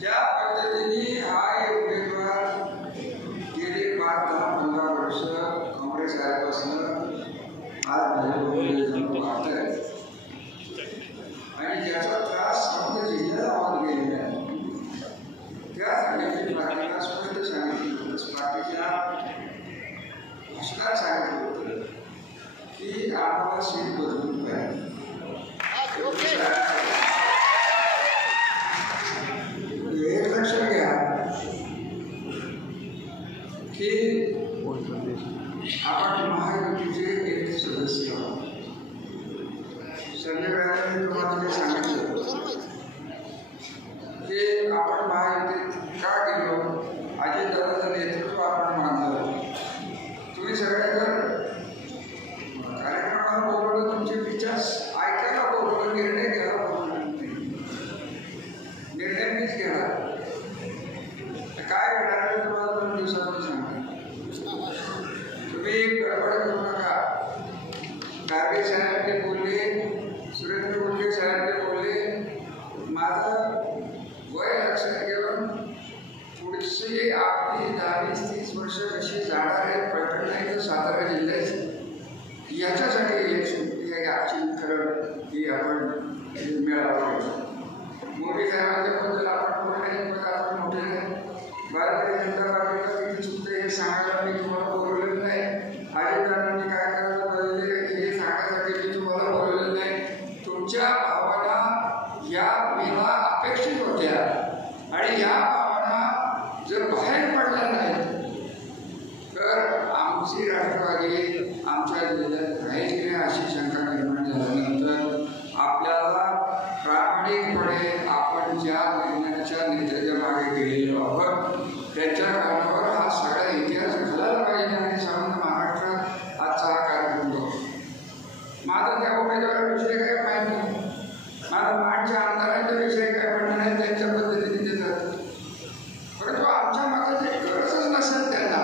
ज्या पद्धतीने हा एक उमेदवार गेली 5-10-15 वर्ष काँग्रेस आल्यापासून आज भाजपमध्ये जाऊन वाहतोय आणि ज्याचा त्रास समजा जिल्ह्याला होत गेलेला आहे, त्यासाठी पार्टीला स्पष्ट सांगितलं होतं, पार्टीच्या भाषणात सांगितलं होतं की आम्हाला सीट बदलून पाहिजे. एक लक्षात घ्या की आपण महायुतीचे एक सदस्य आहोत. संजय गांधी तुम्हाला ते सांगितलं की आपण महायुतीत का गेलो, अजितदादाचं नेतृत्व आपण मानलं. तुम्ही सगळे जर कार्यक्रमाला बोलवलं, तुमचे विचार ऐकायला बोलवलं, निर्णय घ्यायला बोलवलं नाही. निर्णय मीच घ्यायला काय घडणार तुम्हाला 2 दिवसातून सांगा. तुम्ही गडबड करू नका. गार्गे साहेब ते बोलले, सुरेंद्र बोलले साहेब ते बोलले, माझं वय लक्षात घेऊन पुढची आपली 20-30 वर्ष कशी जाणार आहे पटकन नाही तर सातारा जिल्ह्यात याच्यासाठी ही आपण मिळावं. मोदी साहेबांच्याबद्दल आपण मोठे आपण मोठे नाही. भारतीय जनता पार्टीला किती चुकते हे सांगायला मी तुम्हाला बोलवलेलं नाही. अजितदादांनी काय करायला पाहिजे हे सांगण्यासाठी मी तुम्हाला बोलवलेलं नाही. तुमच्या भावना या विमा अपेक्षित होत्या आणि या भावना जर बाहेर पडल्या नाहीत तर आमची राष्ट्रवादी आमच्या जिल्ह्यात राहील की नाही अशी शंका निर्माण झाल्यानंतर आपल्याला प्रामाणिकपणे आपण ज्या निर्णयाच्या नेत्याच्या मागे गेलेलो आहोत त्याच्या कामावर हा सगळा इतिहास घालायला पाहिजे आणि सांगून महाराष्ट्रात आजचा हा कार्यक्रम होतो. माझा त्या उमेदवाराविषयी काय माहीत नाही, मला माणच्या आमदारांच्या विषयी काय म्हणणं नाही, त्यांच्या पद्धतीने देतात. परंतु आमच्या मागे गरजच नसेल त्यांना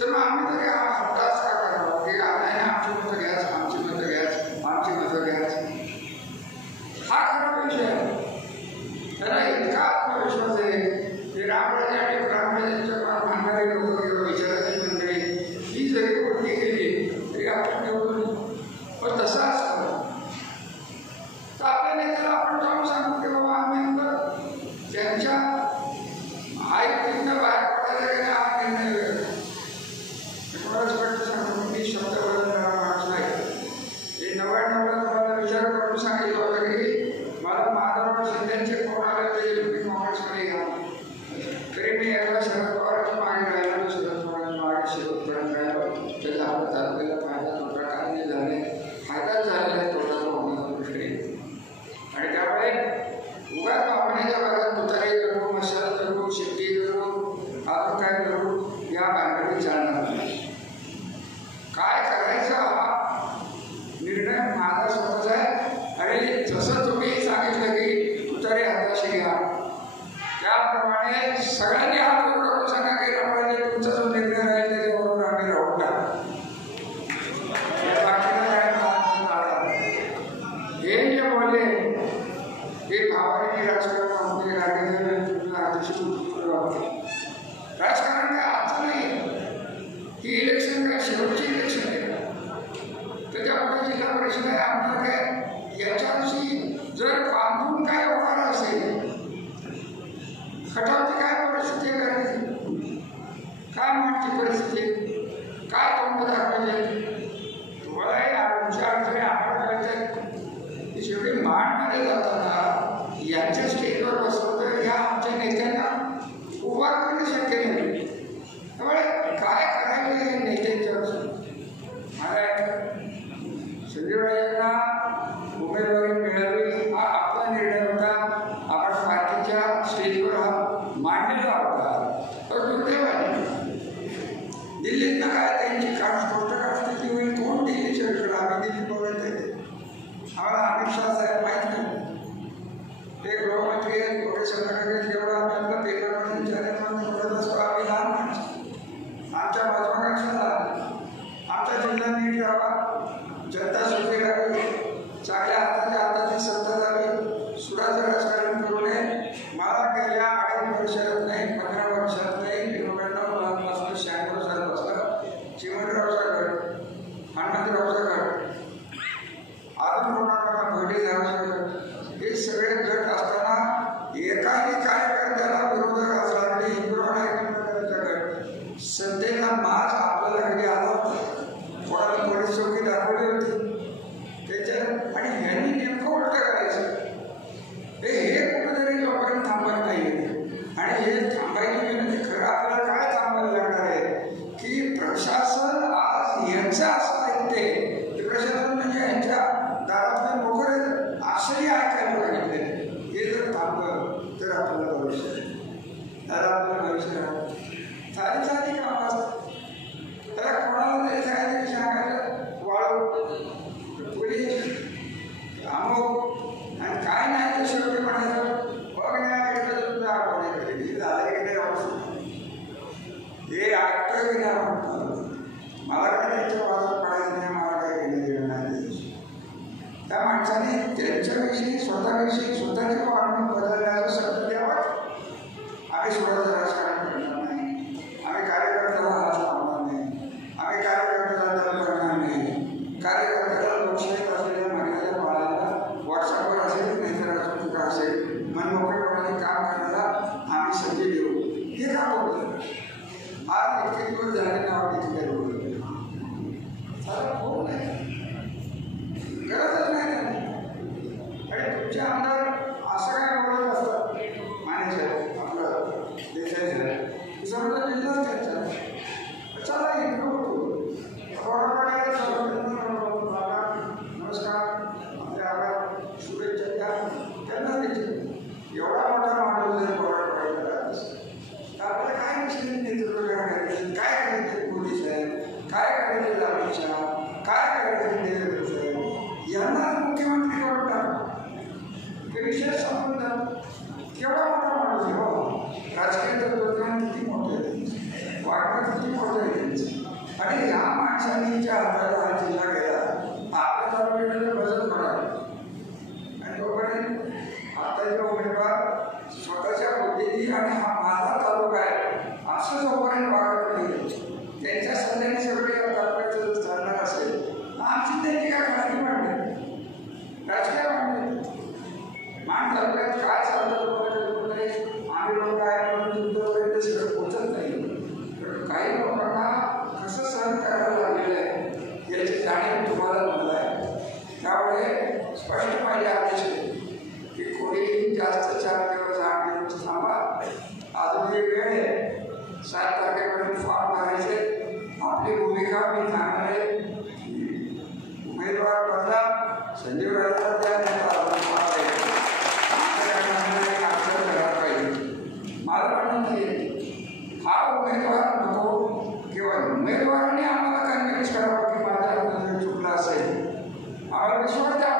तर मग आम्ही तरी हा हट्टाच का करावा की नाही आमची मतं घ्याच, आमची मतं घ्याच, आमची मतं घ्याच. हा खरा विषय आहे. त्याला इतका आत्मविश्वास आहे की रामराजे आणि रामराजांच्या मानणारी लोक किंवा विचाराची मंडळी ही जरी कोणती केली तरी आपण निवडून. पण तसं असतं तर आपल्या नेत्याला आपण जाऊन सांगू की बाबा आम्ही त्यांच्या आयुक्तीतनं बाहेर पडायला गेला हा निर्णय वेगळा. कोणाला स्पष्ट सांगतो मी शब्द बदलणारा माणूस नाही. हे 99ला तुम्हाला विचार करून सांगितलं होतं की मला माधवराव शिंदेचे फोन आले पाहिजे तुम्ही काँग्रेसकडे घ्या. तरी मी एकदा शरद पवारांच्या मागे राहिलो, शरद पवारांच्या मागे शेवटपर्यंत राहिलो. त्याचा आपल्या तालुक्याला फायदा तोटा काय नाही झाले, फायदाच झालेला आहे तोटा होण्याचा दृष्टी. आणि त्यामुळे उगाच भावनेच्या भागात तुतारी करू, मशाल करू, शेती करू, अजून काय करू या भानगडीत चालणार नाही. काय करायचा हा निर्णय माझा स्वतःचा आहे आणि जसं तुम्ही सांगितलं की तुतारी हाताशी घ्या त्याप्रमाणे सगळ्यांनी हात वर करून सांगा की रामराजे तुमचा जो निर्णय राहील त्याच्याबरोबर आम्ही राहून टाकू. हे जे बोलले हे भावानी राजकारण होते, राजकारण काय आजचं नाही. ही इलेक्शन काय शेवटची इलेक्शन आहे त्याच्यापुढे जिल्हा परिषद आहे आमदार काय याच्याविषयी जर बांधून काय होणार असेल खटावची काय परिस्थिती आहे, काय मागची परिस्थिती, काय तोंड दाखवायचे तुम्हाला हे आमच्या अडचणी आम्हाला कळायचं की शेवटी मांडणारे जाताना यांच्या स्टेजवर बसवतं ह्या आमच्या नेत्यांना उभा करणं शक्य नाही. त्यामुळे काय करायला हे नेत्यांच्या संजयराजांना उमेदवारी मिळावी हा आपला निर्णय होता. आपण पार्टीच्या स्टेजवर हा मांडलेला होता. पण दुर्दैवाने दिल्लीतनं काय त्यांची स्पष्ट स्थिती होईल, कोण दिल्लीच्या इकडं आम्ही दिल्ली बघायचं आम्हाला अमित शाह साहेब माहीत नाही. ते गृहमंत्री आहेत, थोडे संघटनेत जेवढं आपल्याला पेपरमध्ये विचारायला पडत असतो आम्ही लहान माणसं, आमच्या महत्वाकांक्षा आमचा जिल्हा नीट राहावा, जनता सुखी राहावी, चांगल्या हाताच्या हाताची सत्ता झाली, सुडाचं राजकारण करू नये. मला गेल्या आणि हे थांबायची विनंती. खरं आपल्याला काय थांबायला लागणार आहे की प्रशासन आज यांचं असं ऐकते की प्रशासन म्हणजे यांच्या दारातले नोकर आहेत असंही ऐकायला लागले. हे जर थांबलं तर आपल्याला भविष्य त्याला आपलं भविष्य साधी साधी कामं असतात. त्याला कोणाला तरी सांगायचं सांगायचं वाळू पोलीस अमुक आणि काय नाही तर शेवटी म्हणायचं बघ नाही तुमच्या आठवणी झालं की नाही अवस्था हे ऐकतं की नाही म्हणतात. मला काय त्यांच्या वादात पडायचं नाही, मला काय घेणं देणं नाही. त्या माणसाने त्यांच्याविषयी स्वतःची वागणूक बदलण्याचं सत्य द्यावं. आम्ही स्वतःचं राजकारण करणार नाही, आम्ही कार्यकर्त्याला हात लावणार नाही, आम्ही कार्यकर्त्याला दल करणार नाही, कार्यकर्त्याला लोकशाहीत असलेल्या मर्यादा पाळायला व्हॉट्सअपवर असेल नाहीतर अजून कुठं असेल मनमोकळेपणाने काम करायला आम्ही संधी देऊ. हे का बोलतं आज इतके दिवस झाले नाव घेतले सारा होऊ नये, गरजच नाही. आणि तुमचे आमदार असं काय बोलत असतात माने आपलं देशाचं समजा जिल्हाच त्यांचा चला इकडं होतो नमस्कार आपल्या आवाज शुभेच्छा द्या त्यांना देखील एवढा मोठा माणूस जर बोराड पडायला तर आपल्याला काय मुस्लिम नेतृत्व करायचं, काय करायचं पोलीस आहेत, काय करायचं लाभीच्या, काय करायचं नेतृत्व साहेब यांना मुख्यमंत्री करतात ते विषय संबंध. केवढा मोठा माणूस आहे हो, राजकीय तत्वज्ञान किती मोठं आहे, वाटणं किती मोठं आहे त्यांचं. आणि ह्या माणसांनी ज्या हाताला हा जिल्हा गेला आपल्या तालुक्याला बदल पडाला. आणि तोपर्यंत आताचे उमेदवार स्वतःच्या बुद्धीने आणि हा माझा तालुका आहे असं जोपर्यंत वागत नाही त्यांच्या सल्ल्याने सगळे या तालुक्याचं जर चालणार असेल आमची त्यांची काय खाजगी मांडली राजकीय मांडली मान तालुक्यात काय चालतं आम्ही लोक काय तुमच्यापर्यंत सगळं पोचत नाही. काही लोकांना कसं सहन करायला लागलेलं आहे याची जाणीव तुम्हाला मिळालं आहे. त्यामुळे स्पष्ट माझे आदेश आहे की कोणीही जास्त 4 दिवस 8 दिवस थांबा. अजून एक वेळ आहे 7 तारखेपर्यंत फॉर्म भरायचे. आपली भूमिका मी सांगणार आहे. उमेदवार बदला संजीव राजा द्या मला म्हणून नाही हा उमेदवार नको किंवा उमेदवाराने आम्हाला कन्व्हिन्स करावं की माझ्या हाताने चुकला असेल आम्हाला विश्वास द्या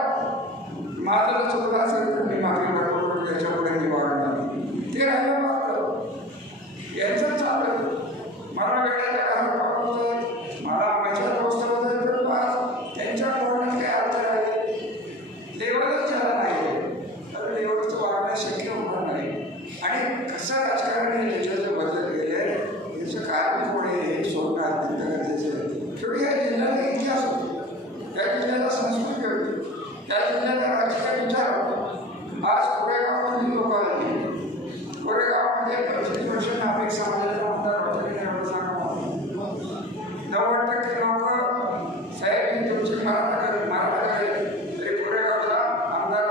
माझं चुकलं असेल तर मी माफी मागतो याच्यापुढे मी वाढणार ते राहिलं मागतं यांचं चाललं. मला वेळेला कारण पाठवतं मला माझ्या दोस्ताबद्दल तर त्यांच्या धोरणात काय अर्थ राहिले लेवलच झाला नाही तर लेवलचं वाढणं शक्य होणार नाही. आणि कसं राजकारण याच्यात बदल गेले याचं कारण कोणी हे सोडणं अत्यंत गरजेचं आहे. शेवटी या जिल्ह्याला इतिहास होतो, त्या जिल्ह्याला संस्कृती होती, त्या जिल्ह्याला राजकीय विचार होतो. आज कोरेगावमध्ये लोक आले, कोरेगावमध्ये 25 वर्ष नाभिक समाजाचा आमदार होता की नाही एवढं सांगा. 90% लोक साहेब तुमची मराठा तरी कोरेगावचा आमदार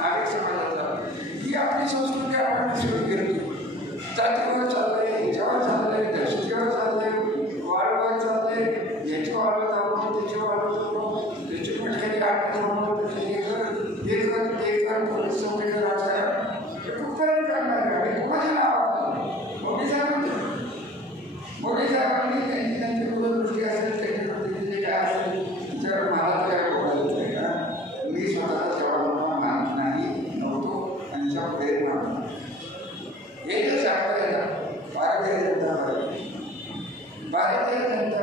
नाभिक समाजाचा. ही आपली संस्कृती आपण सुरू केली. जातीवर चाललंय, ह्याच्यावर चाललंय, दहशतीवर चाललंय, वाळवर चाललंय, याची वाळव जाऊ त्याची वाळव जाऊ त्याची पटकनी काढणं पोलीस चौकीचं राजकारण हे कुठपर्यंत करणार आहे. कोणाच्या नावात मोदी साहेबांनी त्यांची दूरदृष्टी असेल त्यांची पद्धतीचे काय असेल त्याच्यावर मला काय बोलायचं आहे का मी स्वतःला तेव्हा मानत नाही नव्हतो त्यांच्या प्रेम मानतो. हे जे सांगता येतं भारतीय जनता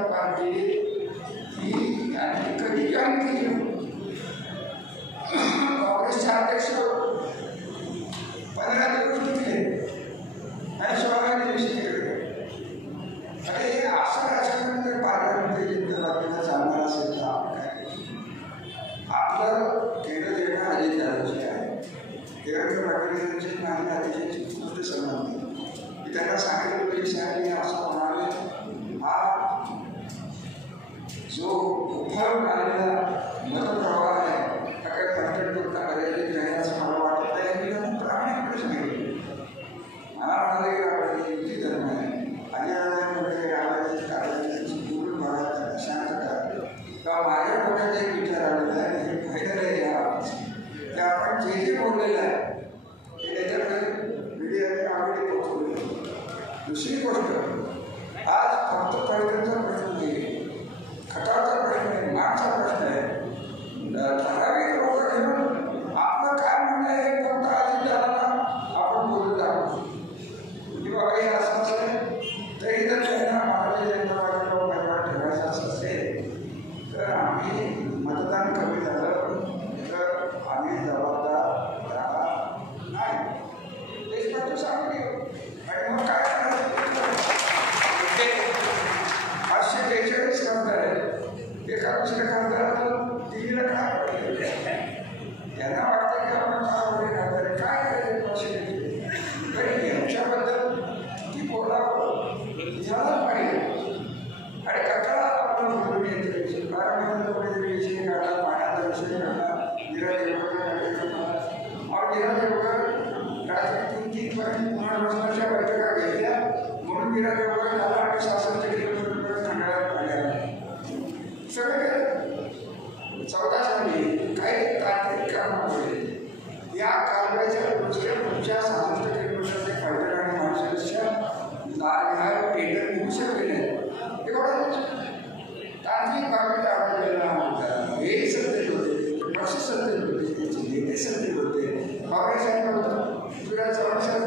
पार्टी ही आणि कधी जॉईन केली काँग्रेसचे अध्यक्ष 15 दिवस टिकले आणि 16व्या दिवशी गेले. अरे असं राजकारण जर भारतीय जनता पार्टीला चालणार असेल तर आपण काय आपलं केंद्र देणं अधिकाराचे आहे. देवेंद्र फडणवीसांची माझ्या अतिशय चिंतित समजली की त्यांना सांगितलं पोलिसांनी असं म्हणाले हा जो उफाळून आलेला मतप्रवाह आहे हा काही कंटेंट मर्यादित राहील असं मला वाटत आहे. मी त्यांना प्रामाणिकपणे सांगितलं मला म्हणाले बोललेलं आहे हे त्याच्याकडे मीडियाने आवडी पोहोचवली. दुसरी गोष्ट, आज फक्त पैशांचा प्रश्न नाही, खताचा प्रश्न आहे, मागचा प्रश्न आहे. ठराविक लोक घेऊन आपलं काय म्हणणं आहे हे फक्त अधिकाराला आपण बोलत आहोत किंवा काही असं असेल तरी जर त्यांना भारतीय जनता पार्टीला उमेदवार ठेवायचा असं असेल तर आम्ही मतदान कमी झालं तर आम्ही जबाबदार नाही. देशपांडे सांगली आणि मग काय करायचं 543 खासदार आहेत. एका दुसऱ्या खासदारातून दिल्लीला काय पडले त्यांना वाटतं की आपण खासदार काय करायचं 543 तरी यांच्याबद्दल की बोलावं झालं पाहिजे. आणि कटाळा आपण बोलून यायचे बारामतीचा विषय काढला, पाण्याचा विषय काढला, नीरा देवकर और नीरा देवकर रात्री 3-3 पर्यंत पुनर्वसनाच्या बैठका घेतल्या म्हणून नीरा देवकर झाला आणि शासनाच्या किलोमीटर सांगायला पाहिजे सगळे 14 साली काही तांत्रिक कारणामुळे या कारवाईच्या दुसऱ्या पुढच्या 66 किलोमीटरचे फायटर आणि मार्शल्सच्या न्याय टेंडर निघू शकलेले आहेत. एवढं तांत्रिक बाबीचा आढळलेला होता. हे सत्तेत होते, पक्ष सत्तेत होते, त्याचे नेते सत्तेत होते. काँग्रेस होतं पृथ्वीराज चव्हाण साहेब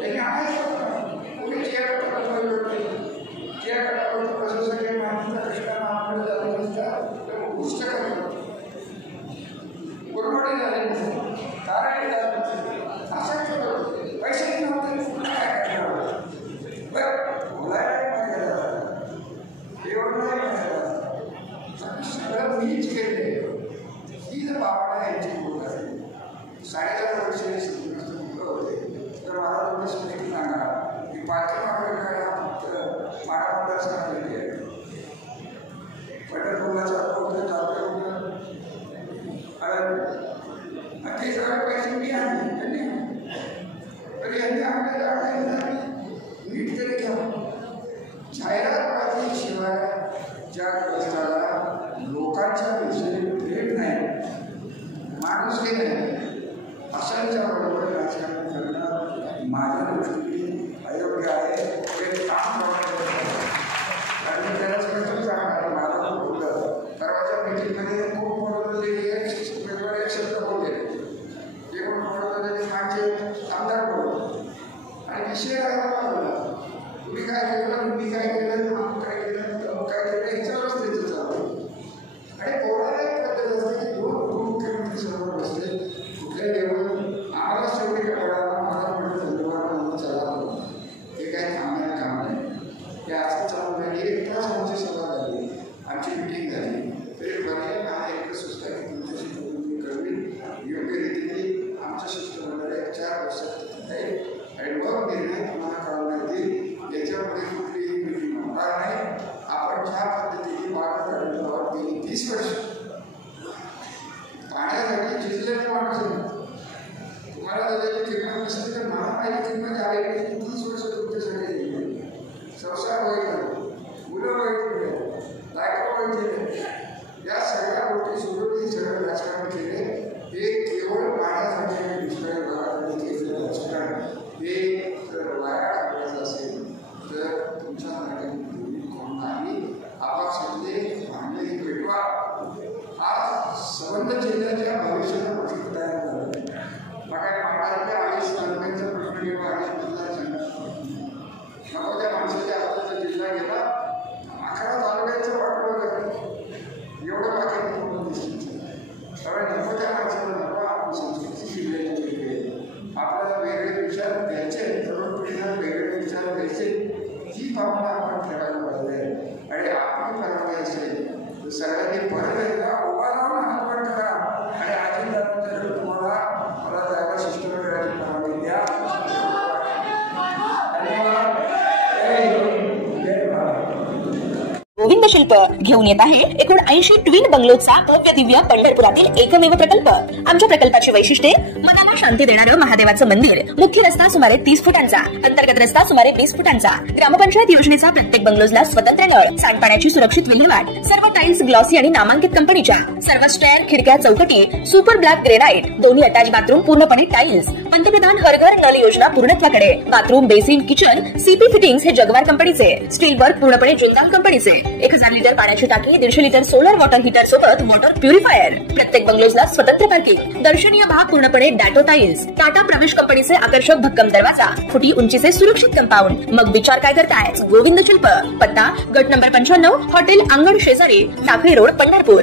त्यांनी आणायचं कोणी चेअर होते चेअर गटावर प्रशासकीय माहितीचा कष्टांना आपल्याला झाले नसतात तर पुस्तकं उरमडी झाले नसते ताराही झाले नसते असं पैसे नव्हते काय करणार बरं बोलायला माहिती एवढं नाही माहिती सगळं मीच केले ही जर बाबा यांची बोल आहे 4.5 वर्ष मुलं होते तर मला तुम्ही स्पष्ट सांगा की पाठीमागं काय फक्त माडापडा सांगलेली आहे पंढरपूरला होतं जातं होतं आणि ते सगळे पैसे मी आणले तरी यांनी आपल्याला नीट तरी घ्या. जाहिरातबाजी शिवाय ज्या ग्रस्ताला लोकांच्या विषयी भेट नाही, माणूस नाही, अशांच्या बरोबर राजकारण करणं माझ्या दृष्टीने अयोग्य आहे. ते काम कारण मी त्याला स्पष्ट सांगणार माझा खूप बोललं परवाच्या मीटिंगमध्ये खूप बोलवलं वेगवेगळे एक शब्द बोलले जे कोण बोलवलं त्याचे मागचे आमदार बोलले आणि विषय बोलला तुम्ही काय केलं, मी काय केलं, आपण काय केलं, तर काय केलं ह्याच्यावरच त्याचं चालू. आणि बोलायला एक पद्धत असते की दोन उपमुख्यमंत्री समोर बसले कुठल्या लेवल आम्हाला शेवटी कळाला मला म्हटलं धन्यवाद चला हे काही थांबण्याचं काम नाही. हे असं चालू नाही. 1 तास आमची सभा झाली, आमची मिटिंग झाली तरी बघायला मला एकच सुचतं की तुमच्याशी तुम्ही कळवी योग्य रीतीने आमचं शिष्टमंडळ 4 वर्षात आहे आणि मग निर्णय तुम्हाला कळवण्यात येईल. याच्यामध्ये कुठलीही मिटिंग होणार नाही. आपण ज्या पद्धतीने बाळाला गेली 30 वर्ष पाण्यासाठी झिजलेले माणूस तुम्हाला त्याची किंमत नसेल तर मला माहिती किंमत आलेली 30 वर्ष तुमच्यासाठी संसार होईल, मुलं होईल, बायको होईल, या सगळ्या गोष्टी सोडून हे सगळं राजकारण केले. हे केवळ पाण्यासाठी आणि दुसऱ्या भागासाठी केलेलं राजकारण हे जर वाया घालवायचं असेल तर तुमच्या मराठी कोण नाही. आपापसातले भांडे पेटवा. आज संबंध जिल्ह्याच्या भविष्याचा प्रश्न तयार झाला. काय महाराष्ट्रातल्या 40 तालुक्यांचा प्रश्न किंवा 40 जिल्हा नको त्या माणसाच्या हाताचा जिल्हा गेला 11 तालुक्यांचं वाटलं एवढं बाकी पूर्ण दिसतं. त्यामुळे नको त्या माणसाला नको आपण संस्कृती जिल्ह्याची वेगळी आपल्याला वेगळे विचार द्यायचे, तरुण पिढीला वेगळे विचार द्यायचे ही भावना आपण ठेवायला पाहिजे. आणि आपली परवानगी असेल तर सगळ्यांनी परत एकदा उभा राहून हातवर करा आणि आजीदारांच्याकडे तुम्हाला मला जायला शिष्टमंडळाची परवानगी द्या. गोविंद शिल्प घेऊन येत आहे एकूण 80 ट्विन बंगलोचा भव्य दिव्य पंढरपुरातील एकमेव प्रकल्प. आमच्या प्रकल्पाची वैशिष्ट्ये मनाला शांती देणारं महादेवाचं मंदिर, मुख्य रस्ता सुमारे 30 फुटांचा, अंतर्गत रस्ता सुमारे 20 फुटांचा, ग्रामपंचायत योजनेचा प्रत्येक बंगलोजला स्वतंत्र नळ, सांडपाण्याची सुरक्षित विल्हेवाट, सर्व टाइल्स ग्लॉसी आणि नामांकित कंपनीच्या, सर्व स्टेअर, खिडक्या, चौकटी सुपर ब्लॅक ग्रेनाइट, दोन्ही अटॅच बाथरूम पूर्णपणे टाइल्स, पंतप्रधान हर घर नल योजना पूर्णत्वाकडे, bathroom, basin, kitchen, CP fittings हे जगवार कंपनीचे, स्टील वर्क पूर्णपणे जुंदाल कंपनीचे, 1000 लिटर पाण्याची टाकी, 150 लिटर सोलर वॉटर हीटर सोबत वॉटर प्युरिफायर, प्रत्येक बंगलोजला स्वतंत्र पार्किंग, दर्शनीय भाग पूर्णपणे डॅटो टाइल्स, टाटा प्रवेश कंपनीचे आकर्षक भक्कम दरवाजा, फुटी उंचीचे सुरक्षित कंपाऊंड. मग विचार काय करताय? गोविंद शिल्प, पत्ता गट नंबर 95, हॉटेल अंगण शेजारी, टाकळी रोड, पंढरपूर.